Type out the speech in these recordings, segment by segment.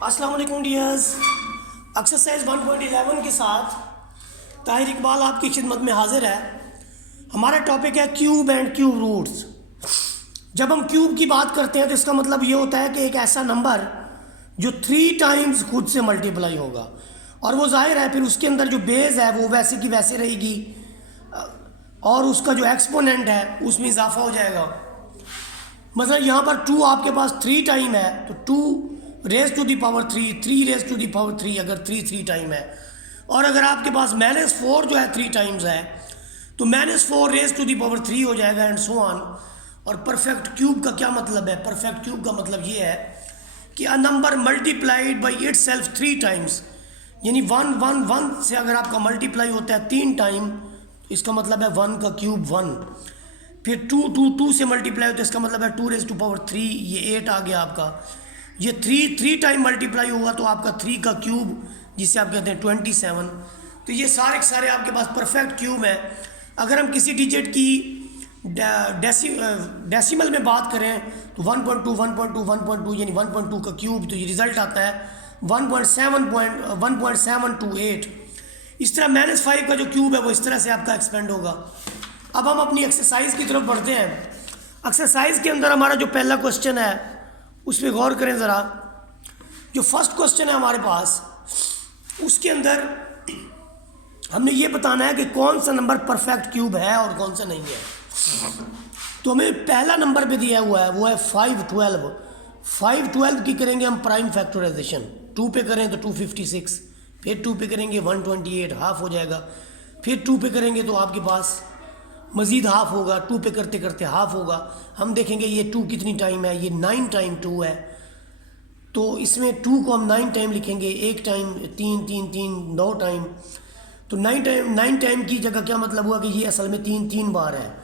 अस्सलाम वालेकुम dears. Exercise 1.11 के साथ ताहिर इकबाल आपकी खिदमत में हाजिर है। हमारा टॉपिक है क्यूब एंड क्यूब रूट्स। जब हम क्यूब की बात करते हैं तो इसका मतलब ये होता है कि एक ऐसा नंबर जो 3 टाइम्स खुद से मल्टीप्लाई होगा, और वो जाहिर है फिर उसके अंदर जो बेस है वो वैसे की वैसे रहेगी और उसका जो एक्सपोनेंट है उसमें इजाफा हो जाएगा। मतलब यहाँ पर 2 आपके पास 3 टाइम है तो 2 raise to the power 3 raise to the power 3 अगर 3 टाइम है, और अगर आपके पास -4 जो है 3 टाइम्स है तो -4 रेज टू दी पावर 3 हो जाएगा एंड सो ऑन। और परफेक्ट क्यूब का क्या मतलब है? परफेक्ट क्यूब का मतलब ये है कि a number multiplied by it self 3 times, यानी 1 से अगर आपका मल्टीप्लाई होता है 3 टाइम तो इसका मतलब है 1 का क्यूब 1। फिर 2 से मल्टीप्लाई होता है, इसका मतलब है 2 रेज टू पावर 3, ये 8 आ गया आपका। ये 3 टाइम मल्टीप्लाई होगा तो आपका 3 का क्यूब जिसे आप कहते हैं 27। तो ये सारे के सारे आपके पास परफेक्ट क्यूब है। अगर हम किसी डिजिट की डेसिमल में बात करें तो 1.2 यानी 1.2 का क्यूब, तो ये रिज़ल्ट आता है 1.728। इस तरह -5 का जो क्यूब है वो इस तरह से आपका एक्सपेंड होगा। अब हम अपनी एक्सरसाइज की तरफ बढ़ते हैं। एक्सरसाइज के अंदर हमारा जो पहला क्वेश्चन है उस पर गौर करें ज़रा। जो फर्स्ट क्वेश्चन है हमारे पास, उसके अंदर हमने ये बताना है कि कौन सा नंबर परफेक्ट क्यूब है और कौन सा नहीं है। तो हमें पहला नंबर पे दिया हुआ है वो है 512। 512 की करेंगे हम प्राइम फैक्टराइजेशन। 2 पे करें तो 256, फिर 2 पे करेंगे 128, हाफ हो जाएगा। फिर 2 पे करेंगे तो आपके पास मज़ीद हाफ होगा, 2 पे करते करते हाफ होगा। हम देखेंगे ये 2 कितनी टाइम है, ये 9 टाइम 2 है, तो इसमें 2 को हम 9 टाइम लिखेंगे। 1 टाइम 3 9 टाइम, तो 9 टाइम की जगह क्या मतलब हुआ कि ये असल में 3 बार है।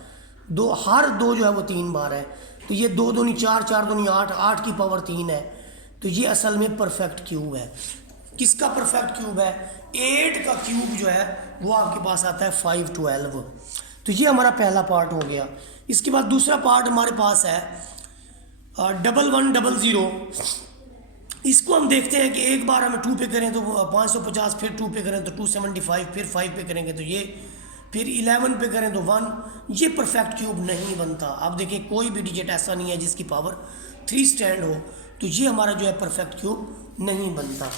हर 2 जो है वो 3 बार है, तो ये 2 दूनी 4, 4 दूनी 8, 8 की पावर 3 है। तो ये असल में परफेक्ट क्यूब है। किसका परफेक्ट क्यूब है? 8 का क्यूब जो है वो आपके पास आता है 512। तो ये हमारा पहला पार्ट हो गया। इसके बाद दूसरा पार्ट हमारे पास है 1100। इसको हम देखते हैं कि एक बार हमें 2 पे करें तो 550, फिर 2 पे करें तो 275, फिर 5 पे करेंगे तो ये, फिर 11 पे करें तो 1। ये परफेक्ट क्यूब नहीं बनता। अब देखिए कोई भी डिजिट ऐसा नहीं है जिसकी पावर 3 स्टैंड हो, तो ये हमारा जो है परफेक्ट क्यूब नहीं बनता।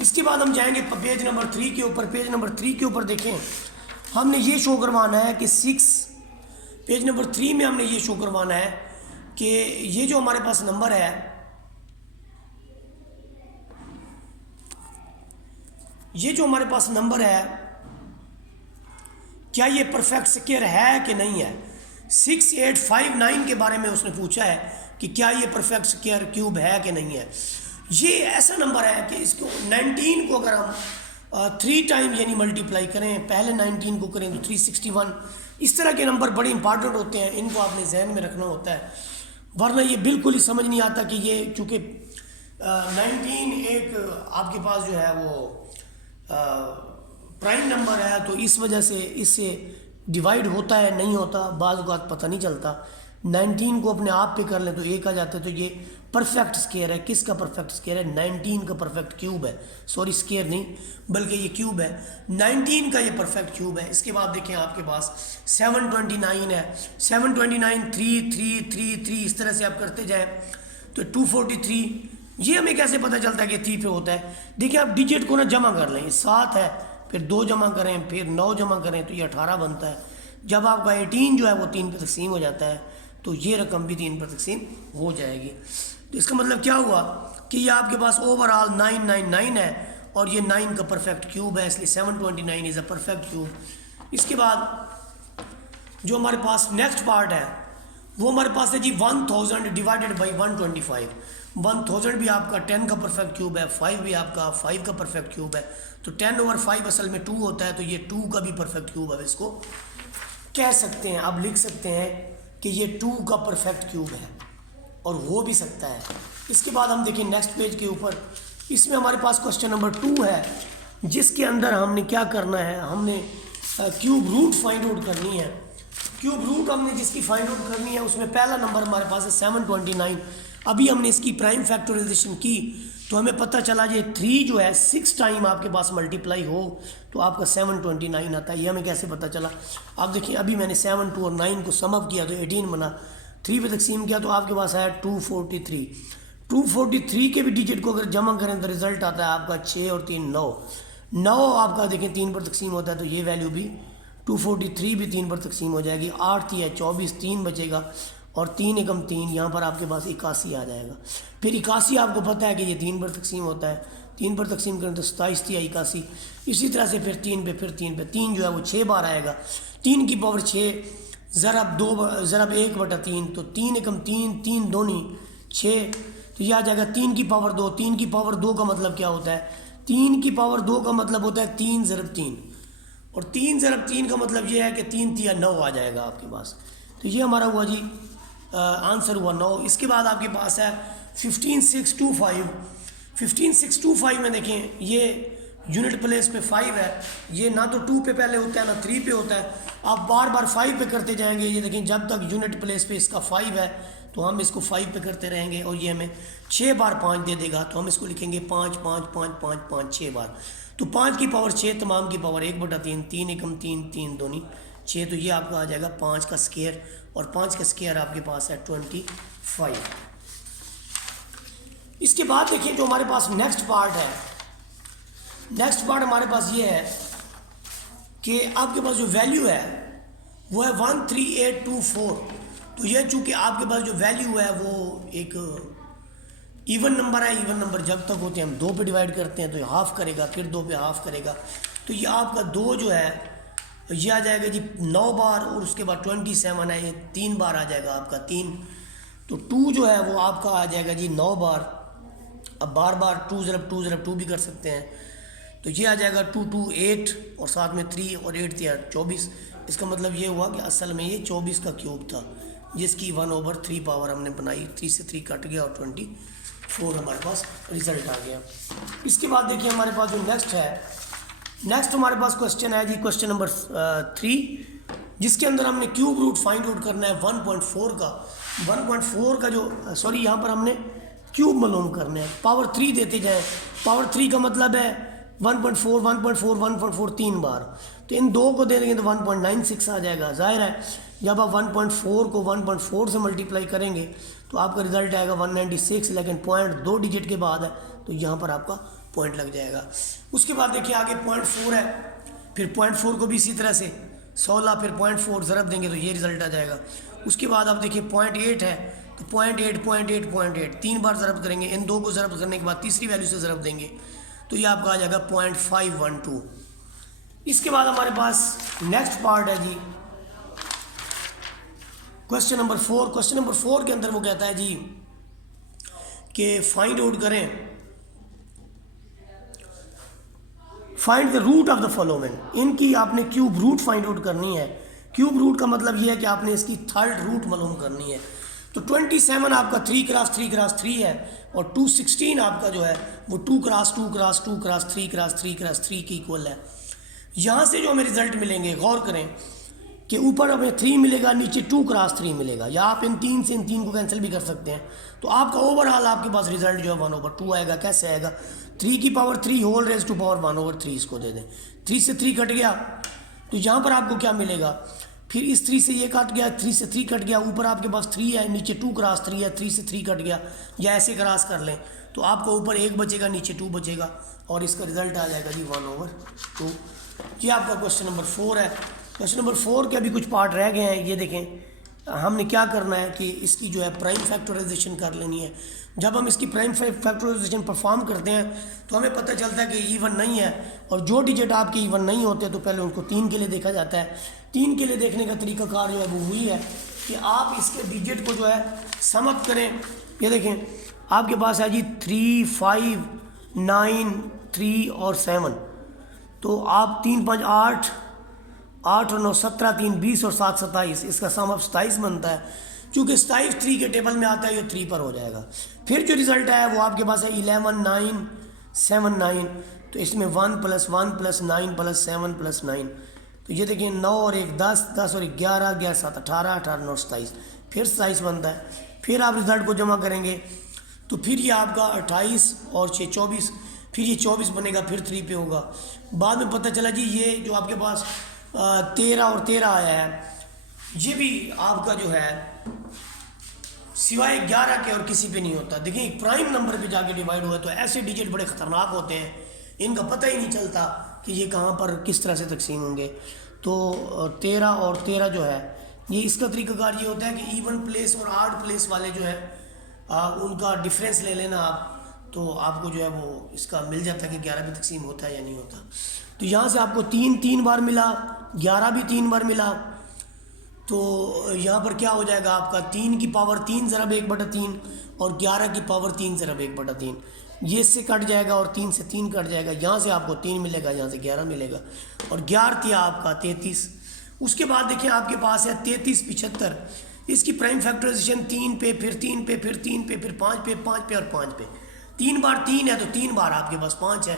इसके बाद हम जाएंगे पेज नंबर 3 के ऊपर। पेज नंबर 3 के ऊपर देखें, हमने ये शो करवाना है कि 6, पेज नंबर 3 में हमने ये शो करवाना है कि ये जो हमारे पास नंबर है, ये जो हमारे पास नंबर है क्या ये परफेक्ट स्क्वायर है कि नहीं है। 6859 के बारे में उसने पूछा है कि क्या ये परफेक्ट स्क्वायर क्यूब है कि नहीं है। ये ऐसा नंबर है कि इसको 19 को अगर हम 3 टाइम यानी मल्टीप्लाई करें, पहले 19 को करें तो 361। इस तरह के नंबर बड़े इंपॉर्टेंट होते हैं, इनको आपने जहन में रखना होता है, वरना ये बिल्कुल ही समझ नहीं आता कि ये चूँकि 19 एक आपके पास जो है वो प्राइम नंबर है तो इस वजह से इससे डिवाइड होता है नहीं होता, बाज़ औक़ात पता नहीं चलता। 19 को अपने आप पे कर लें तो 1 आ जाता है, तो ये परफेक्ट स्क्वायर है। किसका परफेक्ट स्क्वायर है? 19 का परफेक्ट क्यूब है। सॉरी, स्क्वायर नहीं बल्कि ये क्यूब है। 19 का ये परफेक्ट क्यूब है। इसके बाद देखें आपके पास 729 है। 729 3 3 3 3 इस तरह से आप करते जाएँ तो 243। ये हमें कैसे पता चलता है कि 3 पे होता है? देखिए आप डिजिट को ना जमा कर लें, 7 है, फिर 2 जमा करें, फिर 9 जमा करें तो ये 18 बनता है। जब आपका 18 जो है वो 3 पे तकसीम हो जाता है तो ये रकम भी 3 पर तकसीम हो जाएगी। तो इसका मतलब क्या हुआ कि ये आपके पास ओवरऑल 999 है और ये 9 का परफेक्ट क्यूब है, इसलिए 729 इज़ अ परफेक्ट क्यूब। इसके बाद जो हमारे पास नेक्स्ट पार्ट है वो हमारे पास है जी 1000 डिवाइडेड बाई 125। 1000 भी आपका 10 का परफेक्ट क्यूब है, 5 भी आपका 5 का परफेक्ट क्यूब है, तो 10/5 असल में 2 होता है, तो ये 2 का भी परफेक्ट क्यूब है। इसको कह सकते हैं, अब लिख सकते हैं कि ये 2 का परफेक्ट क्यूब है और हो भी सकता है। इसके बाद हम देखें नेक्स्ट पेज के ऊपर, इसमें हमारे पास क्वेश्चन नंबर 2 है जिसके अंदर हमने क्या करना है, हमने क्यूब रूट फाइंड आउट करनी है। क्यूब रूट हमने जिसकी फाइंड आउट करनी है उसमें पहला नंबर हमारे पास है 729। अभी हमने इसकी प्राइम फैक्टराइजेशन की तो हमें पता चला ये 3 जो है 6 टाइम आपके पास मल्टीप्लाई हो तो आपका 729 आता है। ये हमें कैसे पता चला? आप देखिए अभी मैंने 7, 2 और 9 को सम अप किया तो 18 बना, 3 पे तकसीम किया तो आपके पास आया 243। 243 के भी डिजिट को अगर जमा करें तो रिजल्ट आता है आपका 6 और 3 9। 9 आपका देखें 3 पर तकसीम होता है तो ये वैल्यू भी 243 भी 3 पर तकसीम हो जाएगी। 8 है 24, 3 बचेगा और 3 एकम 3, यहाँ पर आपके पास 81 आ जाएगा। फिर 81 आपको पता है कि ये 3 पर तकसीम होता है, 3 पर तकसीम करें तो 27 थी 81। इसी तरह से फिर 3 पे, फिर 3 पे, 3 जो है वो 6 बार आएगा। 3 की पावर 6 ज़रब 2 ज़रब 1/3 तो 3 एकम 3, 3 दूनी 6 तो यह आ जाएगा 3 की पावर 2। 3 की पावर 2 का मतलब क्या होता है? 3 की पावर 2 का मतलब होता है 3 ज़रब 3 और 3 ज़रब 3 का मतलब ये है कि 3 तिया 9 आ जाएगा आपके पास। तो ये हमारा हुआ जी आंसर हुआ 9। इसके बाद आपके पास है 15625। 15625 में देखें ये यूनिट प्लेस पे 5 है, ये ना तो 2 पे पहले होता है ना 3 पे होता है। आप बार बार 5 पे करते जाएंगे। ये देखें जब तक यूनिट प्लेस पे इसका 5 है तो हम इसको 5 पे करते रहेंगे और ये हमें 6 बार 5 दे देगा तो हम इसको लिखेंगे 5 5 5 5 5 6 बार। तो 5 की पावर 6 तमाम की पावर 1/3, 3 एकम 3, 3 दूनी 6 तो ये आपका आ जाएगा 5 का स्क्वायर और 5 का स्क्वायर आपके पास है 25। इसके बाद देखिए जो हमारे पास नेक्स्ट पार्ट है, नेक्स्ट पार्ट हमारे पास ये है कि आपके पास जो वैल्यू है वो है 13824। तो ये चूँकि आपके पास जो वैल्यू है वो एक इवन नंबर है। इवन नंबर जब तक होते हैं हम 2 पे डिवाइड करते हैं तो ये हाफ करेगा, फिर 2 पे हाफ करेगा। तो ये आपका 2 जो है ये आ जाएगा जी 9 बार और उसके बाद 27 है, ये 3 बार आ जाएगा आपका 3। तो 2 जो है वो आपका आ जाएगा जी 9 बार। अब बार बार 2 ज़रब 2 ज़रब 2 भी कर सकते हैं तो ये आ जाएगा 2 2 8 और साथ में 3 और 8 दिया 24। इसका मतलब ये हुआ कि असल में ये 24 का क्यूब था जिसकी 1/3 पावर हमने बनाई। 3 से 3 कट गया और 24 हमारे पास रिजल्ट आ गया। इसके बाद देखिए हमारे पास जो नेक्स्ट है, नेक्स्ट हमारे पास क्वेश्चन है जी क्वेश्चन नंबर 3 जिसके अंदर हमने क्यूब रूट फाइंड आउट करना है 1.4 का। 1.4 का जो सॉरी यहाँ पर हमने क्यूब मालूम करना है। पावर 3 देते जाएं। पावर 3 का मतलब है 1.4 1.4 1.4 3 बार। तो इन दो को दे देंगे तो 1.96 आ जाएगा। जाहिर है जब आप 1.4 को 1.4 से मल्टीप्लाई करेंगे तो आपका रिजल्ट आएगा 196, लेकिन पॉइंट 2 डिजिट के बाद है तो यहाँ पर आपका पॉइंट लग जाएगा। उसके बाद देखिए आगे 0.4 है, फिर 0.4 को भी इसी तरह से 16 फिर 0.4 ज़रब देंगे तो ये रिजल्ट आ जाएगा। उसके बाद आप देखिए 0.8 है तो 0.8 0.8 0.8 3 बार ज़रब करेंगे। इन दो को ज़रब करने के बाद तीसरी वैल्यू से ज़रब देंगे तो ये आपका आ जाएगा 0.512। इसके बाद हमारे पास नेक्स्ट पार्ट है जी क्वेश्चन नंबर 4। क्वेश्चन नंबर 4 के अंदर वो कहता है जी कि फाइंड आउट करें, find the root of the following. इनकी आपने क्यूब रूट फाइंड आउट करनी है। क्यूब रूट का मतलब ये है कि आपने इसकी थर्ड रूट मालूम करनी है। तो 27 आपका 3 क्रॉस 3 क्रॉस 3 है और 216 आपका जो है वो 2 cross 2 cross 2 cross 3 cross 3 cross 3 की इक्वल है। यहाँ से जो हमें रिजल्ट मिलेंगे गौर करें कि ऊपर हमें 3 मिलेगा, नीचे 2 क्रॉस 3 मिलेगा, या आप इन 3 से इन 3 को कैंसिल भी कर सकते हैं। तो आपका ओवरऑल आपके पास रिजल्ट जो है 1/2 आएगा। कैसे आएगा? 3 की power 3 whole raise to power 1/3 इसको दे दें। 3 से 3 कट गया तो यहाँ पर आपको क्या मिलेगा? फिर इस 3 से ये कट गया, 3 से 3 कट गया, ऊपर आपके पास 3 है, नीचे 2 क्रॉस 3 है, 3 से 3 कट गया, या ऐसे क्रॉस कर लें तो आपको ऊपर 1 बचेगा, नीचे 2 बचेगा और इसका रिजल्ट आ जाएगा जी 1/2। ये आपका क्वेश्चन नंबर 4 है। क्वेश्चन नंबर 4 के अभी कुछ पार्ट रह गए हैं। ये देखें हमने क्या करना है कि इसकी जो है प्राइम फैक्टराइजेशन कर लेनी है। जब हम इसकी प्राइम फैक्टराइजेशन परफॉर्म करते हैं तो हमें पता चलता है कि इवन नहीं है, और जो डिजिट आपके इवन नहीं होते तो पहले उनको 3 के लिए देखा जाता है। 3 के लिए देखने का तरीकाकार जो है वो हुई है कि आप इसके डिजिट को जो है सम अप करें। ये देखें आपके पास है जी 3 5 9 3 और 7। तो आप 3 5 8 8 और 9 17 3 20 और 7 27, इसका सम अप 27 बनता है। चूँकि 27 3 के टेबल में आता है ये 3 पर हो जाएगा। फिर जो रिज़ल्ट आया वो आपके पास है 11 9 7 9। तो इसमें 1 + 1 + 9 + 7 + 9। तो ये देखिए 9 और 1 10 10 और 11 11 7 18 18 9 27, फिर 27 बनता है। फिर आप रिज़ल्ट को जमा करेंगे तो फिर ये आपका 28 और 6 24, फिर ये 24 बनेगा, फिर 3 पे होगा। बाद में पता चला जी ये जो आपके पास 13 और 13 आया है, ये भी आपका जो है सिवाय 11 के और किसी पे नहीं होता। देखिए प्राइम नंबर पे जाके डिवाइड हुआ है, तो ऐसे डिजिट बड़े ख़तरनाक होते हैं, इनका पता ही नहीं चलता कि ये कहाँ पर किस तरह से तकसीम होंगे। तो 13 और 13 जो है ये इसका तरीक़ाकार ये होता है कि इवन प्लेस और आड प्लेस वाले जो है उनका डिफरेंस ले लेना आप, तो आपको जो है वो इसका मिल जाता है कि 11 भी तकसीम होता है या नहीं होता। तो यहाँ से आपको 3 बार मिला, 11 भी 3 बार मिला, तो यहाँ पर क्या हो जाएगा आपका 3 की पावर 3 ज़रब 1/3 और 11 की पावर 3 ज़रब 1/3, ये इससे कट जाएगा और 3 से 3 कट जाएगा, यहाँ से आपको 3 मिलेगा, यहाँ से 11 मिलेगा और 11 थी आपका 33। उसके बाद देखिए आपके पास है 33 75, इसकी प्राइम फैक्टराइजेशन 3 पे, फिर 3 पे, फिर 3 पे, फिर 5 पे, 5 पे और 5 पे। 3 बार 3 है तो 3 बार आपके पास 5 है,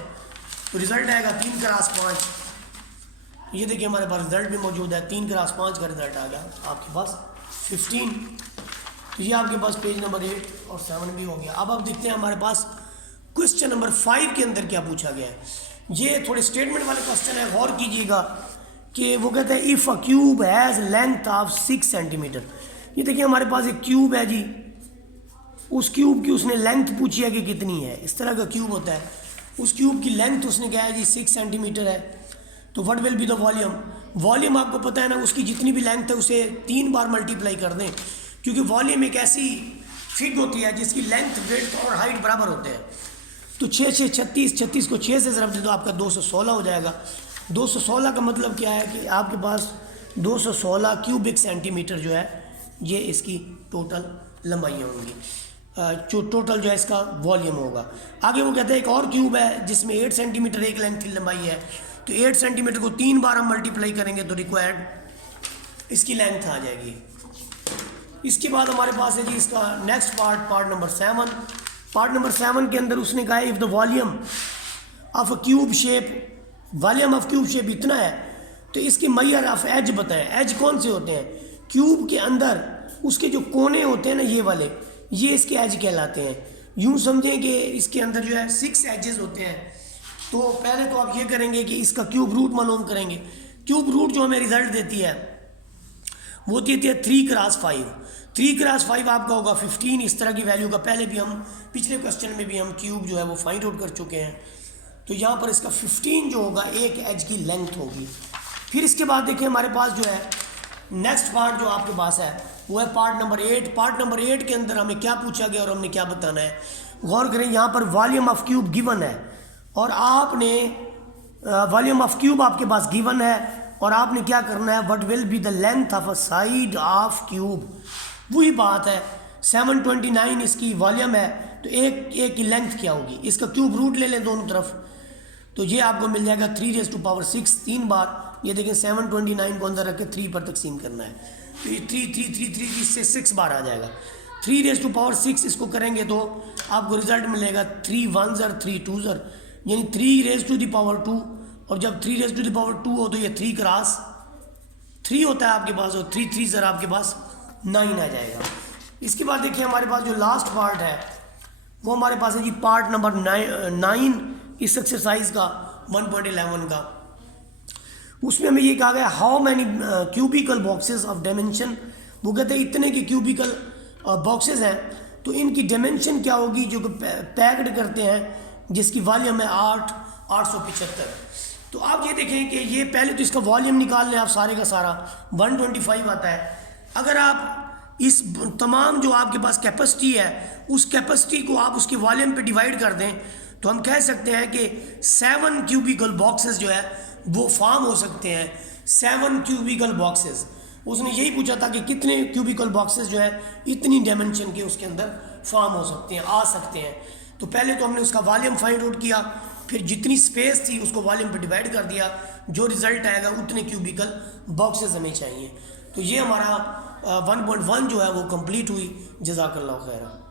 तो रिज़ल्ट आएगा 3 क्रॉस 5। ये देखिए हमारे पास रिज़ल्ट भी मौजूद है, 3 क्रॉस 5 का रिज़ल्ट आ गया आपके पास 15। तो ये आपके पास पेज नंबर 8 और 7 भी हो गया। अब आप देखते हैं हमारे पास क्वेश्चन नंबर 5 के अंदर क्या पूछा गया है। ये थोड़े स्टेटमेंट वाले क्वेश्चन है, गौर कीजिएगा कि वो कहते हैं if a cube has length of 6 centimetre. ये देखिए हमारे पास एक क्यूब है जी, उस क्यूब की उसने लेंथ पूछी है कि कितनी है। इस तरह का क्यूब होता है, उस क्यूब की लेंथ उसने क्या है जी 6 सेंटीमीटर है। तो what will be the volume. Volume आपको पता है ना, उसकी जितनी भी लेंथ है उसे 3 बार मल्टीप्लाई कर दें, क्योंकि वॉल्यूम एक ऐसी फिग होती है जिसकी लेंथ विड्थ और हाइट बराबर होते हैं। तो 6 6 36, 36 को 6 से ज़रब दे दो, आपका 216 हो जाएगा। 216 का मतलब क्या है कि आपके पास 216 क्यूबिक सेंटीमीटर जो है ये इसकी टोटल लंबाइयाँ होंगी, जो टोटल जो है इसका वॉल्यूम होगा। आगे वो कहते हैं एक और क्यूब है जिसमें 8 सेंटीमीटर एक लेंथ की लंबाई है, तो 8 सेंटीमीटर को 3 बार हम मल्टीप्लाई करेंगे तो रिक्वायर्ड इसकी लेंथ आ जाएगी। इसके बाद हमारे पास है जी इसका next part number 7। Part number 7 के अंदर उसने कहा if the volume of a cube shape, volume of cube shape इतना है तो इसके मैयर ऑफ एज बताएं। एज कौन से होते हैं क्यूब के अंदर, उसके जो कोने होते हैं ना ये वाले, ये इसके एज कहलाते हैं। यूँ समझें कि इसके अंदर जो है 6 एजेस होते हैं। तो पहले तो आप ये करेंगे कि इसका क्यूब रूट मालूम करेंगे। क्यूब रूट जो हमें रिजल्ट देती है वो देती है 3 क्रॉस 5। 3 क्रॉस 5 आपका होगा 15। इस तरह की वैल्यू का पहले भी हम पिछले क्वेश्चन में भी हम क्यूब जो है वो फाइंड आउट कर चुके हैं। तो यहाँ पर इसका 15 जो होगा एक एज की लेंथ होगी। फिर इसके बाद देखिए हमारे पास जो है नेक्स्ट पार्ट जो आपके पास है वो है पार्ट नंबर 8। पार्ट नंबर 8 के अंदर हमें क्या पूछा गया और हमने क्या बताना है, गौर करें। यहाँ पर वॉल्यूम ऑफ क्यूब गिवन है और आपने वॉल्यूम ऑफ क्यूब आपके पास गिवन है और आपने क्या करना है, what will be the length of a side of cube. वही बात है 729 इसकी वॉल्यूम है, तो एक की लेंथ क्या होगी। इसका क्यूब रूट ले लें दोनों तरफ, तो ये आपको मिल जाएगा 3⁻6 3 बार। ये देखें 729 को अंदर रख के 3 पर तकसीम करना है, तो ये 3 3 3 3 इससे 6 बार आ जाएगा। 3⁻6 इसको करेंगे तो आपको रिजल्ट मिलेगा 3 1 ज़र 3 2 ज़र, यानी 3⁻2 और जब 3⁻2 हो तो ये 3 क्रॉस 3 होता है आपके पास और 3 3 ज़र आपके पास 9 आ जाएगा। इसके बाद देखिए हमारे पास जो लास्ट पार्ट है वो हमारे पास है जी पार्ट नंबर 9 इस एक्सरसाइज का 1.11 का। उसमें हमें ये कहा गया how many cubical boxes of dimension. वो कहते हैं इतने के क्यूबिकल बॉक्सेस हैं तो इनकी डायमेंशन क्या होगी जो पैक्ड करते हैं, जिसकी वॉल्यूम है 875। तो आप ये देखें कि ये पहले तो इसका वॉल्यूम निकाल लें आप, सारे का सारा 125 आता है। अगर आप इस तमाम जो आपके पास कैपेसिटी है उस कैपेसिटी को आप उसके वॉल्यूम पे डिवाइड कर दें तो हम कह सकते हैं कि 7 क्यूबिकल बॉक्सेस जो है वो फॉर्म हो सकते हैं। 7 क्यूबिकल बॉक्सेस, उसने यही पूछा था कि कितने क्यूबिकल बॉक्सेस जो है इतनी डायमेंशन के उसके अंदर फॉर्म हो सकते हैं, आ सकते हैं। तो पहले तो हमने उसका वॉल्यूम फाइंड आउट किया, फिर जितनी स्पेस थी उसको वॉल्यूम पे डिवाइड कर दिया, जो रिजल्ट आएगा उतने क्यूबिकल बॉक्सेस हमें चाहिए। तो ये हमारा 1.1 जो है वो कंप्लीट हुई। जज़ाकल्लाह खैर।